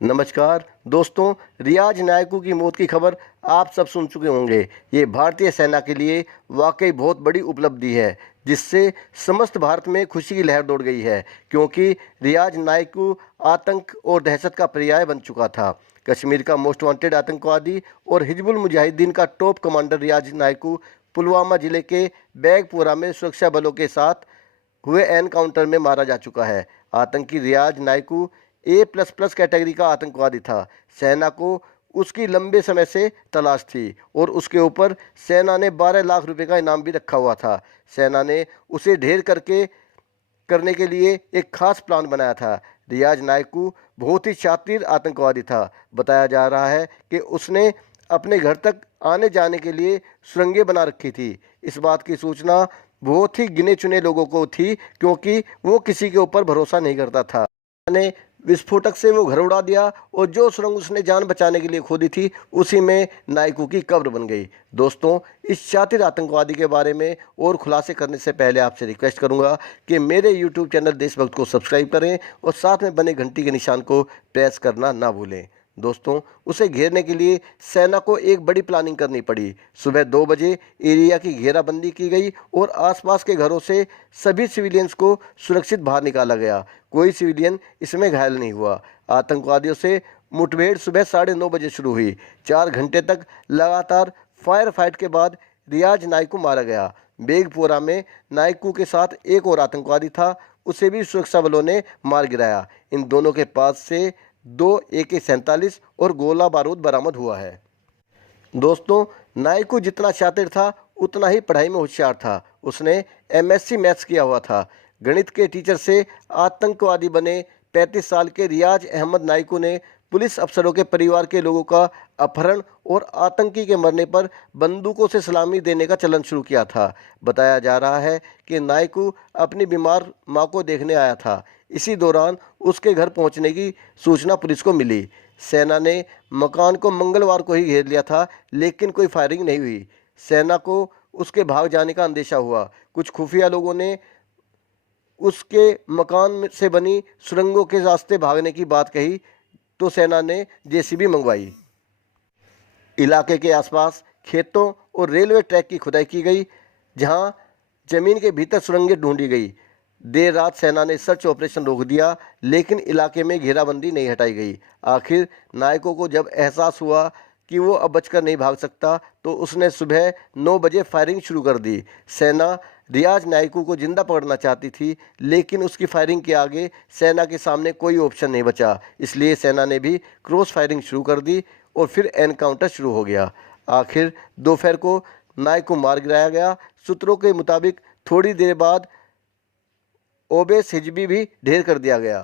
नमस्कार दोस्तों। रियाज नायकू की मौत की खबर आप सब सुन चुके होंगे। ये भारतीय सेना के लिए वाकई बहुत बड़ी उपलब्धि है, जिससे समस्त भारत में खुशी की लहर दौड़ गई है, क्योंकि रियाज नायकू आतंक और दहशत का पर्याय बन चुका था। कश्मीर का मोस्ट वांटेड आतंकवादी और हिजबुल मुजाहिदीन का टॉप कमांडर रियाज नायकू पुलवामा जिले के बैगपोरा में सुरक्षा बलों के साथ हुए एनकाउंटर में मारा जा चुका है। आतंकी रियाज नायकू A++ कैटेगरी का आतंकवादी था। सेना को उसकी लंबे समय से तलाश थी और उसके ऊपर सेना ने 12 लाख रुपए का इनाम भी रखा हुआ था। सेना ने उसे ढेर करने के लिए एक खास प्लान बनाया था। रियाज नायकू बहुत ही शातिर आतंकवादी था। बताया जा रहा है कि उसने अपने घर तक आने जाने के लिए सुरंगें बना रखी थी। इस बात की सूचना बहुत ही गिने चुने लोगों को थी, क्योंकि वो किसी के ऊपर भरोसा नहीं करता था। ने विस्फोटक से वो घर उड़ा दिया और जो सुरंग उसने जान बचाने के लिए खोदी थी, उसी में नायकू की कब्र बन गई। दोस्तों, इस शातिर आतंकवादी के बारे में और खुलासे करने से पहले आपसे रिक्वेस्ट करूंगा कि मेरे यूट्यूब चैनल देशभक्त को सब्सक्राइब करें और साथ में बने घंटी के निशान को प्रेस करना ना भूलें। दोस्तों, उसे घेरने के लिए सेना को एक बड़ी प्लानिंग करनी पड़ी। सुबह 2 बजे एरिया की घेराबंदी की गई और आसपास के घरों से सभी सिविलियंस को सुरक्षित बाहर निकाला गया। कोई सिविलियन इसमें घायल नहीं हुआ। आतंकवादियों से मुठभेड़ सुबह 9:30 बजे शुरू हुई। 4 घंटे तक लगातार फायर फाइट के बाद रियाज नायकू मारा गया। बेगपोरा में नायकू के साथ एक और आतंकवादी था, उसे भी सुरक्षा बलों ने मार गिराया। इन दोनों के पास से 2 AK-47 और गोला बारूद बरामद हुआ है। दोस्तों, नायकू जितना शातिर था उतना ही पढ़ाई में होशियार था। उसने MSc मैथ्स किया हुआ था। गणित के टीचर से आतंकवादी बने 35 साल के रियाज अहमद नायकू ने पुलिस अफसरों के परिवार के लोगों का अपहरण और आतंकी के मरने पर बंदूकों से सलामी देने का चलन शुरू किया था। बताया जा रहा है कि नायकू अपनी बीमार मां को देखने आया था। इसी दौरान उसके घर पहुंचने की सूचना पुलिस को मिली। सेना ने मकान को मंगलवार को ही घेर लिया था, लेकिन कोई फायरिंग नहीं हुई। सेना को उसके भाग जाने का अंदेशा हुआ। कुछ खुफिया लोगों ने उसके मकान से बनी सुरंगों के रास्ते भागने की बात कही, तो सेना ने JCB मंगवाई। इलाके के आसपास खेतों और रेलवे ट्रैक की खुदाई की गई, जहां जमीन के भीतर सुरंगें ढूंढी गई। देर रात सेना ने सर्च ऑपरेशन रोक दिया, लेकिन इलाके में घेराबंदी नहीं हटाई गई। आखिर नायकों को जब एहसास हुआ कि वो अब बचकर नहीं भाग सकता, तो उसने सुबह 9 बजे फायरिंग शुरू कर दी। सेना रियाज नायकू को जिंदा पकड़ना चाहती थी, लेकिन उसकी फायरिंग के आगे सेना के सामने कोई ऑप्शन नहीं बचा। इसलिए सेना ने भी क्रॉस फायरिंग शुरू कर दी और फिर एनकाउंटर शुरू हो गया। आखिर दोपहर को नायकू मार गिराया गया। सूत्रों के मुताबिक थोड़ी देर बाद ओबेस हिजबी भी ढेर कर दिया गया।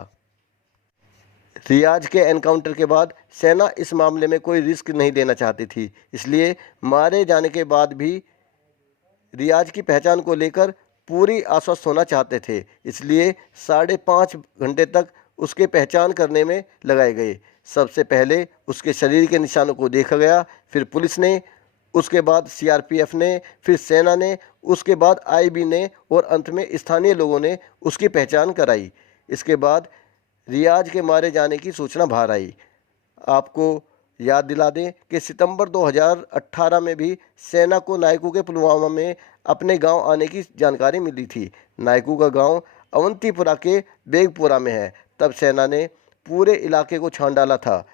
रियाज के एनकाउंटर के बाद सेना इस मामले में कोई रिस्क नहीं लेना चाहती थी, इसलिए मारे जाने के बाद भी रियाज की पहचान को लेकर पूरी आश्वस्त होना चाहते थे। इसलिए 5.5 घंटे तक उसके पहचान करने में लगाए गए। सबसे पहले उसके शरीर के निशानों को देखा गया, फिर पुलिस ने, उसके बाद CRPF ने, फिर सेना ने, उसके बाद IB ने और अंत में स्थानीय लोगों ने उसकी पहचान कराई। इसके बाद रियाज के मारे जाने की सूचना बाहर आई। आपको याद दिला दें कि सितंबर 2018 में भी सेना को नायकू के पुलवामा में अपने गांव आने की जानकारी मिली थी। नायकू का गांव अवंतीपुरा के बेगपुरा में है। तब सेना ने पूरे इलाके को छान डाला था।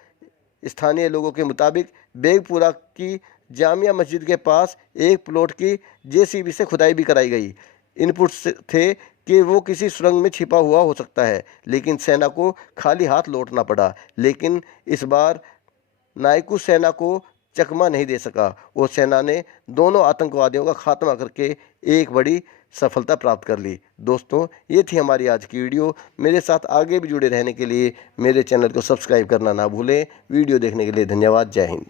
स्थानीय लोगों के मुताबिक बेगपुरा की जामिया मस्जिद के पास एक प्लॉट की JCB से खुदाई भी कराई गई। इनपुट्स थे कि वो किसी सुरंग में छिपा हुआ हो सकता है, लेकिन सेना को खाली हाथ लौटना पड़ा। लेकिन इस बार नायकू सेना को चकमा नहीं दे सका और सेना ने दोनों आतंकवादियों का खात्मा करके एक बड़ी सफलता प्राप्त कर ली। दोस्तों, ये थी हमारी आज की वीडियो। मेरे साथ आगे भी जुड़े रहने के लिए मेरे चैनल को सब्सक्राइब करना ना भूलें। वीडियो देखने के लिए धन्यवाद। जय हिंद।